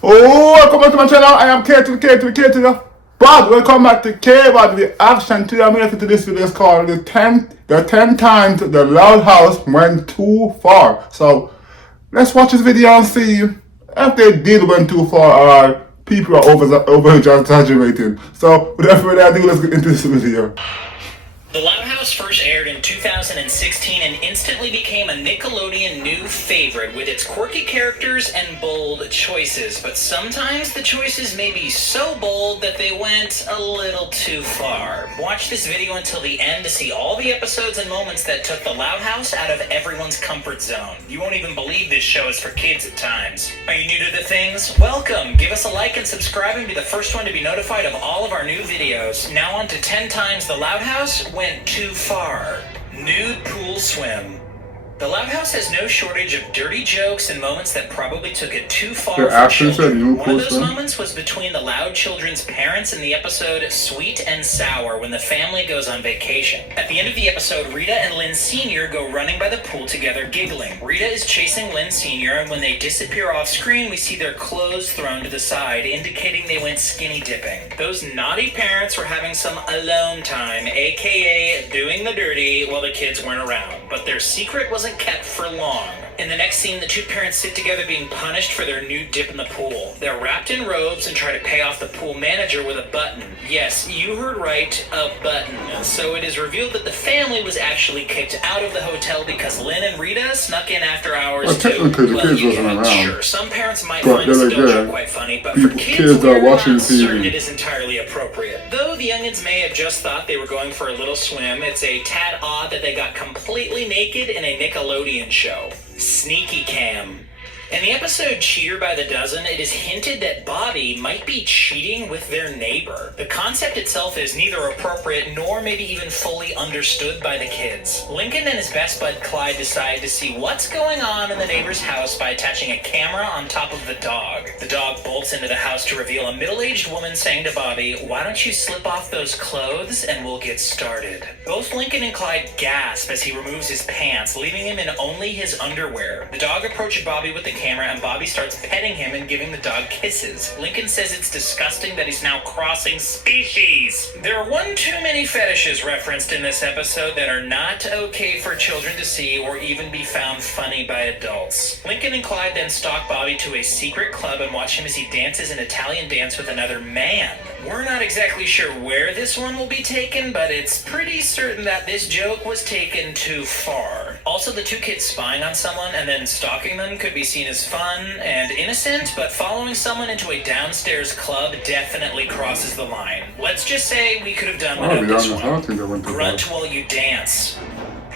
Oh, welcome back to my channel. I am K to the K to the K to the Bad. Welcome back to K Bad. The action today I'm related to this video is called the 10 times the Loud House went too far. So let's watch this video and see if they did went too far or people are over exaggerating. So without further ado, let's get into this video. The Loud House first aired in 2016 and instantly became a Nickelodeon new favorite with its quirky characters and bold choices. But sometimes the choices may be so bold that they went a little too far. Watch this video until the end to see all the episodes and moments that took the Loud House out of everyone's comfort zone. You won't even believe this show is for kids at times. Are you new to the things? Welcome! Give us a like and subscribe and be the first one to be notified of all of our new videos. Now on to 10 times the Loud House went too far. Nude pool swim. The Loud House has no shortage of dirty jokes and moments that probably took it too far for children. One of those moments was between the Loud children's parents in the episode Sweet and Sour when the family goes on vacation. At the end of the episode, Rita and Lynn Sr. go running by the pool together giggling. Rita is chasing Lynn Sr. and when they disappear off screen, we see their clothes thrown to the side, indicating they went skinny dipping. Those naughty parents were having some alone time, aka doing the dirty while the kids weren't around. But their secret wasn't kept for long. In the next scene, the two parents sit together being punished for their nude dip in the pool. They're wrapped in robes and try to pay off the pool manager with a button. Yes, you heard right, a button. So it is revealed that the family was actually kicked out of the hotel because Lynn and Rita snuck in after hours well, technically the kids wasn't around. Sure, some parents might find this joke quite funny, but for kids are watching not TV. certain it is entirely appropriate. Though the youngins may have just thought they were going for a little swim, it's a tad odd that they got completely naked in a Nickelodeon show. Sneaky Cam. In the episode Cheater by the Dozen, it is hinted that Bobby might be cheating with their neighbor. The concept itself is neither appropriate nor maybe even fully understood by the kids. Lincoln and his best bud Clyde decide to see what's going on in the neighbor's house by attaching a camera on top of the dog. The dog bolts into the house to reveal a middle-aged woman saying to Bobby, "Why don't you slip off those clothes and we'll get started." Both Lincoln and Clyde gasp as he removes his pants, leaving him in only his underwear. The dog approaches Bobby with the camera and Bobby starts petting him and giving the dog kisses. Lincoln says it's disgusting that he's now crossing species. There are one too many fetishes referenced in this episode that are not okay for children to see or even be found funny by adults. Lincoln and Clyde then stalk Bobby to a secret club and watch him as he dances an Italian dance with another man. We're not exactly sure where this one will be taken, but it's pretty certain that this joke was taken too far. Also, the two kids spying on someone and then stalking them could be seen as fun and innocent, but following someone into a downstairs club definitely crosses the line. Let's just say we could have done without this one. Grunt while you dance.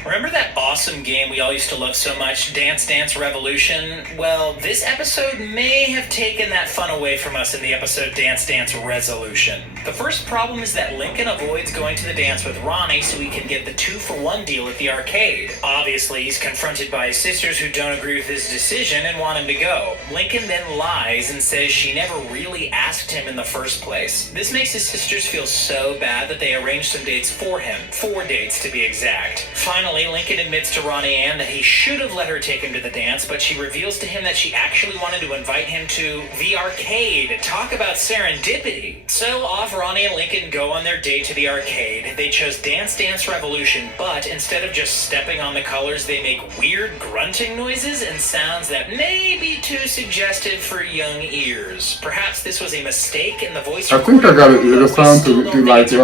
Remember that awesome game we all used to love so much, Dance Dance Revolution? Well, this episode may have taken that fun away from us in the episode Dance Dance Resolution. The first problem is that Lincoln avoids going to the dance with Ronnie so he can get the 2-for-1 deal at the arcade. Obviously, he's confronted by his sisters who don't agree with his decision and want him to go. Lincoln then lies and says she never really asked him in the first place. This makes his sisters feel so bad that they arrange some dates for him. 4 dates to be exact. Finally, Lincoln admits to Ronnie Ann that he should have let her take him to the dance, but she reveals to him that she actually wanted to invite him to the arcade. Talk about serendipity. So off Ronnie and Lincoln go on their date to the arcade. They chose Dance Dance Revolution, but instead of just stepping on the colors, they make weird grunting noises and sounds that may be too suggestive for young ears. Perhaps this was a mistake in the voice recording. I think I got it. It sounds to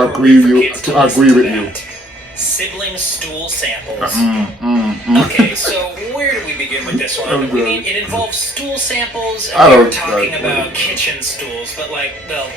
agree with you. Sibling stool samples. Okay, so where do we begin with this one? I mean, it involves stool samples, and we were talking about kitchen stools, but like, well,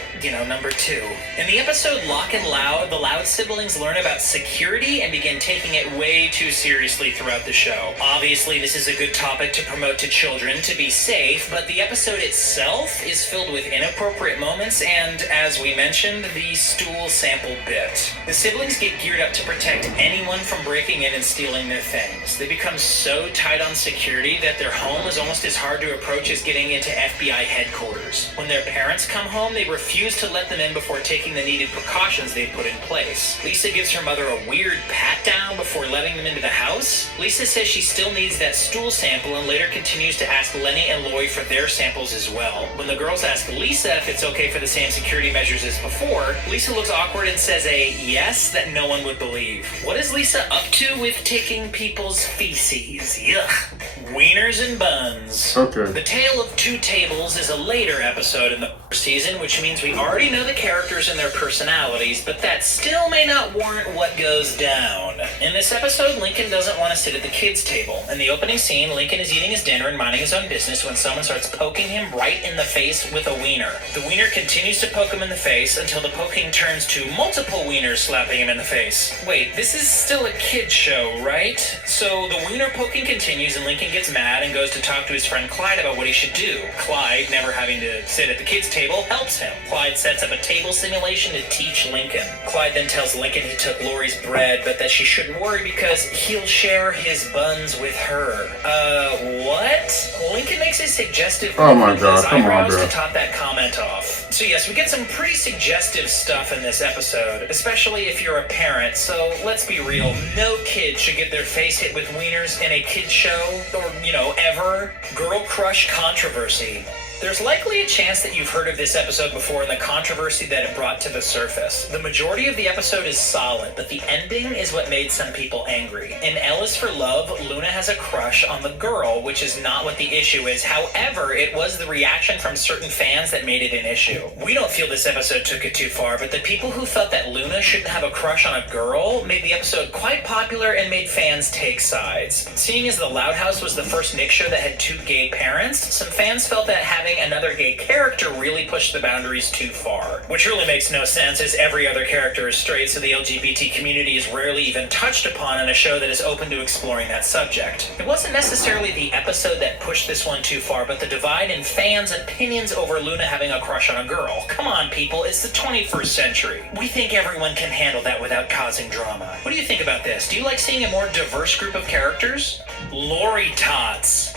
number 2. In the episode Lock and Loud, the Loud siblings learn about security and begin taking it way too seriously throughout the show. Obviously, this is a good topic to promote to children to be safe, but the episode itself is filled with inappropriate moments and, as we mentioned, the stool sample bit. The siblings get geared up to protect protect anyone from breaking in and stealing their things. They become so tight on security that their home is almost as hard to approach as getting into FBI headquarters. When their parents come home, they refuse to let them in before taking the needed precautions they've put in place. Lisa gives her mother a weird pat down before letting them into the house. Lisa says she still needs that stool sample and later continues to ask Lenny and Lori for their samples as well. When the girls ask Lisa if it's okay for the same security measures as before, Lisa looks awkward and says a yes that no one would believe. What is Lisa up to with taking people's feces? Yuck. Wieners and buns. Okay. The Tale of Two Tables is a later episode in the first season, which means we already know the characters and their personalities, but that still may not warrant what goes down. In this episode, Lincoln doesn't want to sit at the kids' table. In the opening scene, Lincoln is eating his dinner and minding his own business when someone starts poking him right in the face with a wiener. The wiener continues to poke him in the face until the poking turns to multiple wieners slapping him in the face. Wait, this is still a kid's show, right? So the wiener poking continues and Lincoln gets mad and goes to talk to his friend Clyde about what he should do. Clyde, never having to sit at the kids' table, helps him. Clyde sets up a table simulation to teach Lincoln. Clyde then tells Lincoln he took Lori's bread, but that she shouldn't worry because he'll share his buns with her. What? Lincoln makes a suggestive Oh my with God, his come on, eyebrows bro. to top that comment off. So yes, we get some pretty suggestive stuff in this episode, especially if you're a parent. So let's be real, no kid should get their face hit with wieners in a kid's show, or, ever. Girl crush controversy. There's likely a chance that you've heard of this episode before and the controversy that it brought to the surface. The majority of the episode is solid, but the ending is what made some people angry. In L is for Love, Luna has a crush on the girl, which is not what the issue is. However, it was the reaction from certain fans that made it an issue. We don't feel this episode took it too far, but the people who felt that Luna shouldn't have a crush on a girl made the episode quite popular and made fans take sides. Seeing as The Loud House was the first Nick show that had two gay parents, some fans felt that having another gay character really pushed the boundaries too far. Which really makes no sense, as every other character is straight, so the LGBT community is rarely even touched upon in a show that is open to exploring that subject. It wasn't necessarily the episode that pushed this one too far, but the divide in fans' opinions over Luna having a crush on a girl. Come on, people, it's the 21st century. We think everyone can handle that without causing drama. What do you think about this? Do you like seeing a more diverse group of characters? Lori Tots.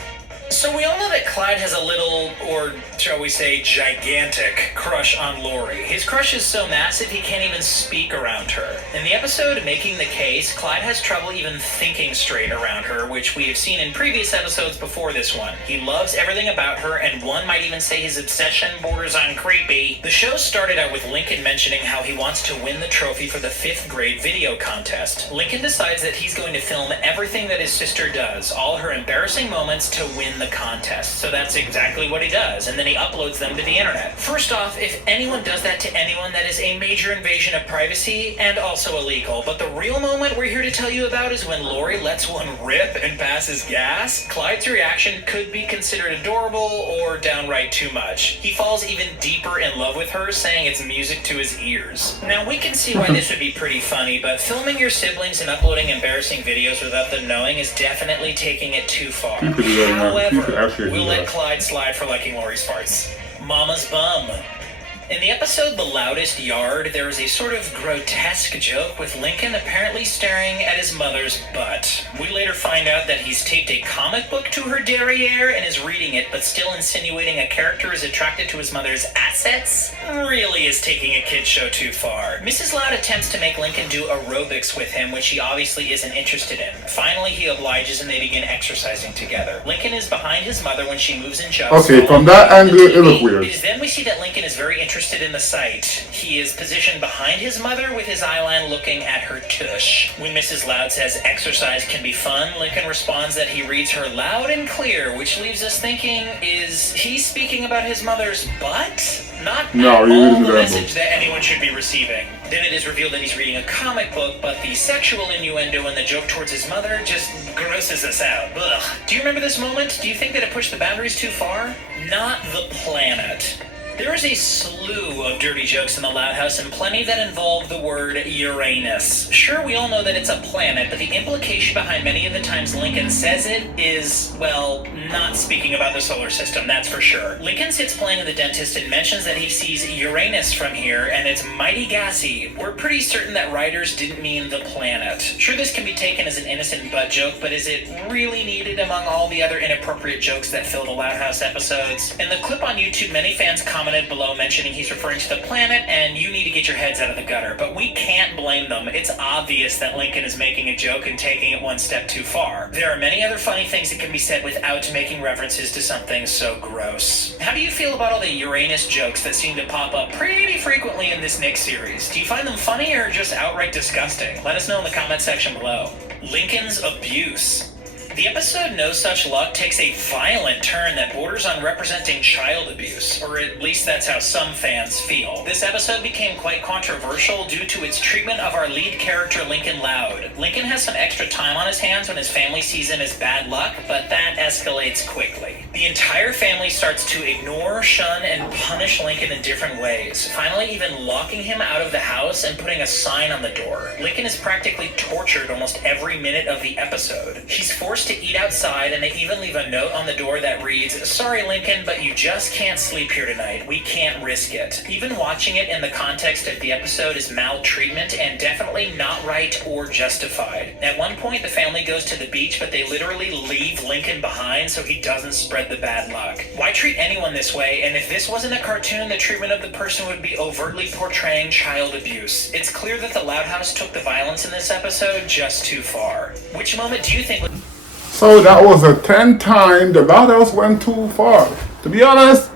So we all know that Clyde has a little, or shall we say, gigantic crush on Lori. His crush is so massive he can't even speak around her. In the episode Making the Case, Clyde has trouble even thinking straight around her, which we have seen in previous episodes before this one. He loves everything about her, and one might even say his obsession borders on creepy. The show started out with Lincoln mentioning how he wants to win the trophy for the 5th grade video contest. Lincoln decides that he's going to film everything that his sister does, all her embarrassing moments, to win the contest. So that's exactly what he does, and then he uploads them to the internet. First off, if anyone does that to anyone, that is a major invasion of privacy and also illegal. But the real moment we're here to tell you about is when Lori lets one rip and passes gas. Clyde's reaction could be considered adorable or downright too much. He falls even deeper in love with her, saying it's music to his ears. Now, we can see why this would be pretty funny, but filming your siblings and uploading embarrassing videos without them knowing is definitely taking it too far. However, we'll let Clyde slide for liking Lori's farts. Mama's bum. In the episode The Loudest Yard, there is a sort of grotesque joke with Lincoln apparently staring at his mother's butt. We later find out that he's taped a comic book to her derriere and is reading it, but still insinuating a character is attracted to his mother's assets? Really is taking a kid's show too far. Mrs. Loud attempts to make Lincoln do aerobics with him, which he obviously isn't interested in. Finally, he obliges and they begin exercising together. Lincoln is behind his mother when she moves in jobs. Okay, from that angle, it looks weird. It is then we see that Lincoln is very interested in the sight. He is positioned behind his mother with his eyeline looking at her tush. When Mrs. Loud says exercise can be fun, Lincoln responds that he reads her loud and clear, which leaves us thinking, is he speaking about his mother's butt? Not No, at he all isn't the that message that anyone should be receiving. Then it is revealed that he's reading a comic book, but the sexual innuendo and the joke towards his mother just grosses us out. Ugh. Do you remember this moment? Do you think that it pushed the boundaries too far? Not the planet. There is a slew of dirty jokes in the Loud House, and plenty that involve the word Uranus. Sure, we all know that it's a planet, but the implication behind many of the times Lincoln says it is, well, not speaking about the solar system, that's for sure. Lincoln sits playing in the dentist and mentions that he sees Uranus from here, and it's mighty gassy. We're pretty certain that writers didn't mean the planet. Sure, this can be taken as an innocent butt joke, but is it really needed among all the other inappropriate jokes that fill the Loud House episodes? In the clip on YouTube, many fans commented below mentioning he's referring to the planet, and you need to get your heads out of the gutter, but we can't blame them. It's obvious that Lincoln is making a joke and taking it one step too far. There are many other funny things that can be said without making references to something so gross. How do you feel about all the Uranus jokes that seem to pop up pretty frequently in this Nick series? Do you find them funny or just outright disgusting? Let us know in the comment section below. Lincoln's abuse. The episode No Such Luck takes a violent turn that borders on representing child abuse, or at least that's how some fans feel. This episode became quite controversial due to its treatment of our lead character Lincoln Loud. Lincoln has some extra time on his hands when his family sees him as bad luck, but that escalates quickly. The entire family starts to ignore, shun, and punish Lincoln in different ways, finally even locking him out of the house and putting a sign on the door. Lincoln is practically tortured almost every minute of the episode. He's forced to eat outside, and they even leave a note on the door that reads, "Sorry Lincoln, but you just can't sleep here tonight. We can't risk it." Even watching it in the context of the episode is maltreatment and definitely not right or justified. At one point the family goes to the beach, but they literally leave Lincoln behind so he doesn't spread the bad luck. Why treat anyone this way? And if this wasn't a cartoon, the treatment of the person would be overtly portraying child abuse. It's clear that the Loud House took the violence in this episode just too far. Which moment do you think... So that was a 10 time the Loud House went too far. To be honest,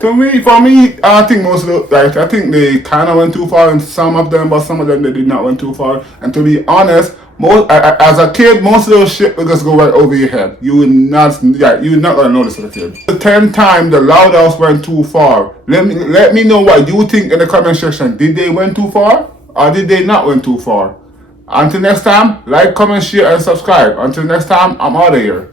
for me, I think most of the, I think they kind of went too far in some of them, but some of them they did not went too far. And to be honest, as a kid, most of those shit will just go right over your head. You're not gonna notice as a kid. The 10 time the Loud House went too far. Let me know what you think in the comment section. Did they went too far, or did they not went too far? Until next time, like, comment, share, and subscribe. Until next time, I'm out of here.